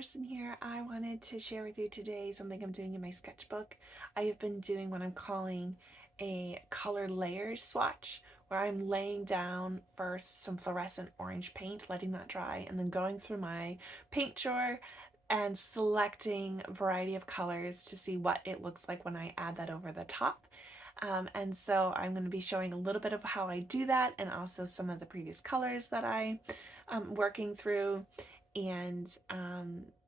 Madison here. I wanted to share with you today something I'm doing in my sketchbook. I have been doing what I'm calling a color layers swatch, where I'm laying down first some fluorescent orange paint, letting that dry, and then going through my paint drawer and selecting a variety of colors to see what it looks like when I add that over the top. And so I'm going to be showing a little bit of how I do that and also some of the previous colors that I'm working through. And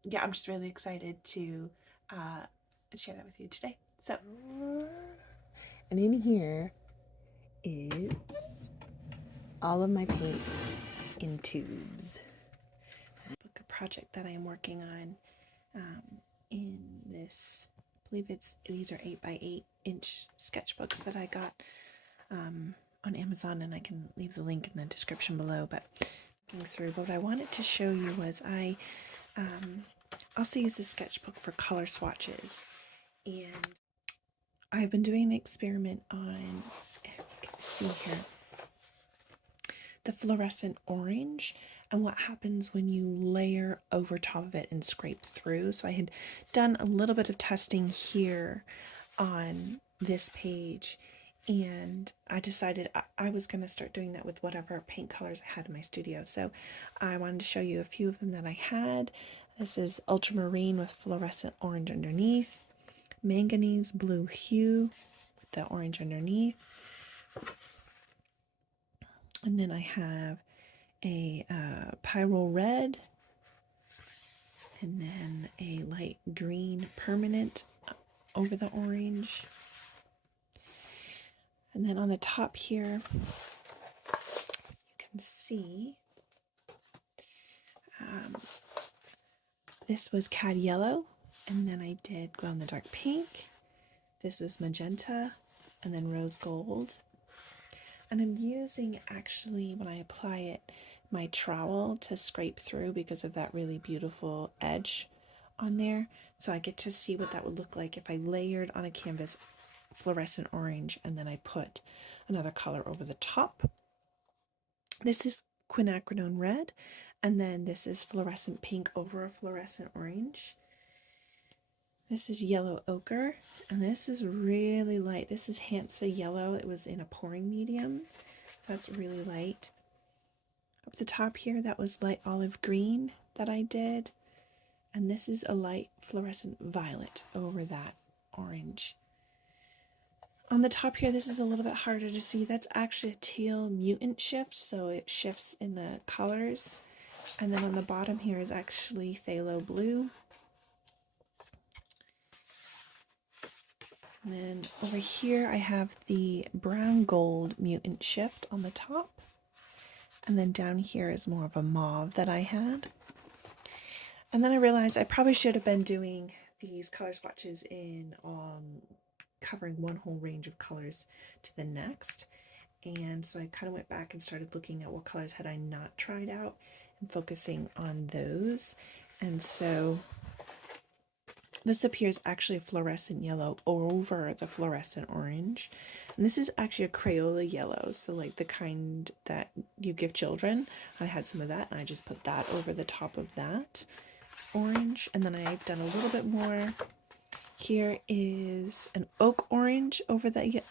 yeah, I'm just really excited to share that with you today. So, and in here is all of my paints in tubes. A project that I am working on in this, I believe these are 8x8-inch sketchbooks that I got on Amazon, and I can leave the link in the description below. But looking through, what I wanted to show you was I also use this sketchbook for color swatches, and I've been doing an experiment on, if you can see here, the fluorescent orange and what happens when you layer over top of it and scrape through. So I had done a little bit of testing here on this page, and I decided I was going to start doing that with whatever paint colors I had in my studio. So I wanted to show you a few of them that I had. This is ultramarine with fluorescent orange underneath, manganese blue hue with the orange underneath, and then I have a pyro red, and then a light green permanent over the orange. And then on the top here, you can see this was cad yellow, and then I did glow in the dark pink. This was magenta, and then rose gold. And I'm using, actually, when I apply it, my trowel to scrape through because of that really beautiful edge on there. So I get to see what that would look like if I layered on a canvas fluorescent orange and then I put another color over the top. This is quinacridone red, and then this is fluorescent pink over a fluorescent orange. This is yellow ochre, and this is really light. This is Hansa yellow. It was in a pouring medium. That's really light. Up the top here, that was light olive green that I did. And this is a light fluorescent violet over that orange. On the top here, this is a little bit harder to see. That's actually a teal mutant shift, so it shifts in the colors. And then on the bottom here is actually phthalo blue. And then over here I have the brown gold mutant shift on the top. And then down here is more of a mauve that I had. And then I realized I probably should have been doing these color swatches in covering one whole range of colors to the next. And so I kind of went back and started looking at what colors had I not tried out and focusing on those. And so this appears actually a fluorescent yellow over the fluorescent orange. And this is actually a Crayola yellow, so like the kind that you give children. I had some of that, and I just put that over the top of that orange. And then I've done a little bit more. Here is an oak orange over the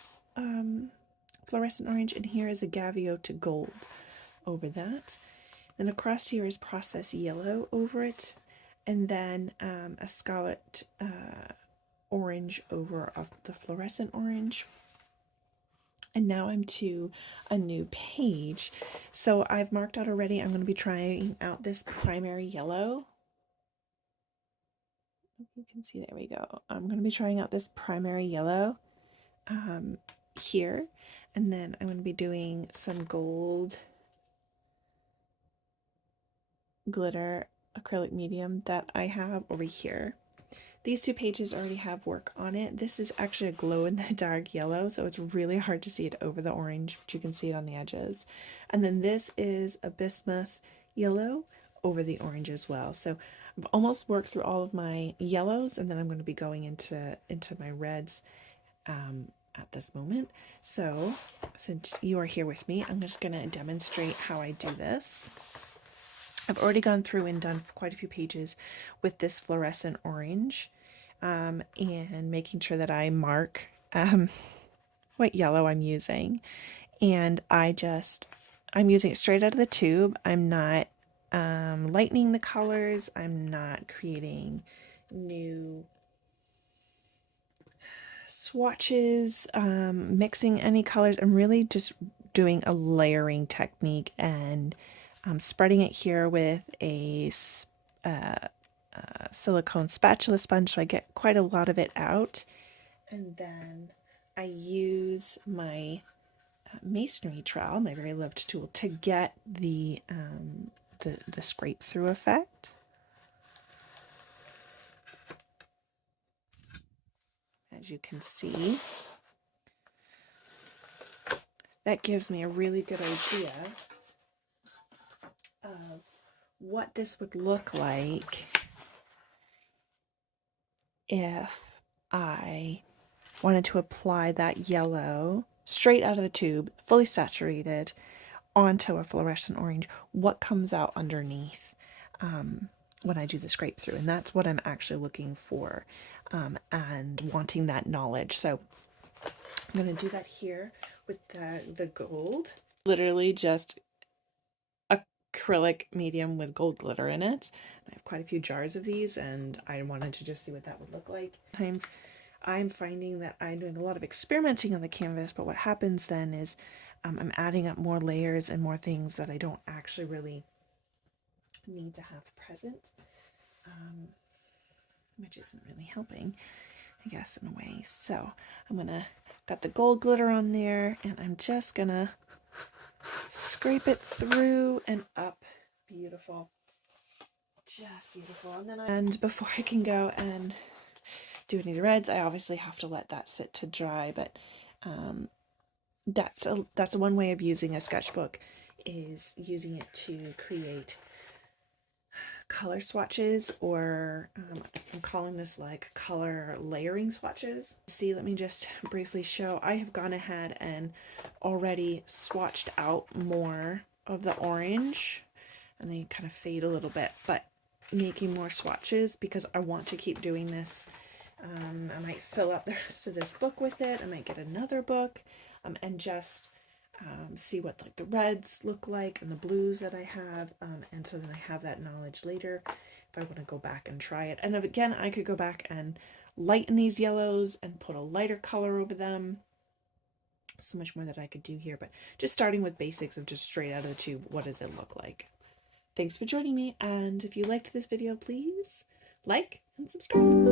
fluorescent orange, and here is a Gaviota gold over that. Then across here is process yellow over it, and then a scarlet orange over the fluorescent orange. And now I'm to a new page. So I've marked out already, I'm going to be trying out this primary yellow. You can see, there we go. I'm going to be trying out this primary yellow here, and then I'm going to be doing some gold glitter acrylic medium that I have over here. These two pages already have work on it. This is actually a glow in the dark yellow, so it's really hard to see it over the orange, but you can see it on the edges. And then this is a bismuth yellow over the orange as well. So I've almost worked through all of my yellows, and then I'm going to be going into my reds at this moment. So since you are here with me, I'm just going to demonstrate how I do this. I've already gone through and done quite a few pages with this fluorescent orange, and making sure that I mark what yellow I'm using. And I'm using it straight out of the tube. I'm not lightening the colors. I'm not creating new swatches, mixing any colors. I'm really just doing a layering technique and spreading it here with a silicone spatula sponge so I get quite a lot of it out. And then I use my masonry trowel, my very loved tool, to get the scrape through effect. As you can see, that gives me a really good idea of what this would look like if I wanted to apply that yellow straight out of the tube, fully saturated, onto a fluorescent orange. What comes out underneath when I do the scrape through? And that's what I'm actually looking for, and wanting that knowledge. So I'm going to do that here with the gold. Literally just acrylic medium with gold glitter in it. I have quite a few jars of these, and I wanted to just see what that would look like. Sometimes I'm finding that I'm doing a lot of experimenting on the canvas, but what happens then is I'm adding up more layers and more things that I don't actually really need to have present, which isn't really helping, I guess, in a way. So got the gold glitter on there, and I'm just gonna scrape it through and up. Beautiful. Just beautiful. And before I can go and do any of the reds, I obviously have to let that sit to dry, but that's one way of using a sketchbook, is using it to create color swatches, or I'm calling this like color layering swatches. See, let me just briefly show. I have gone ahead and already swatched out more of the orange, and they kind of fade a little bit, but making more swatches because I want to keep doing this. I might fill out the rest of this book with it. I might get another book, and just see what like the reds look like and the blues that I have, and so then I have that knowledge later if I want to go back and try it. And again, I could go back and lighten these yellows and put a lighter color over them. So much more that I could do here, but just starting with basics of just straight out of the tube, what does it look like? Thanks for joining me, and if you liked this video, please like and subscribe.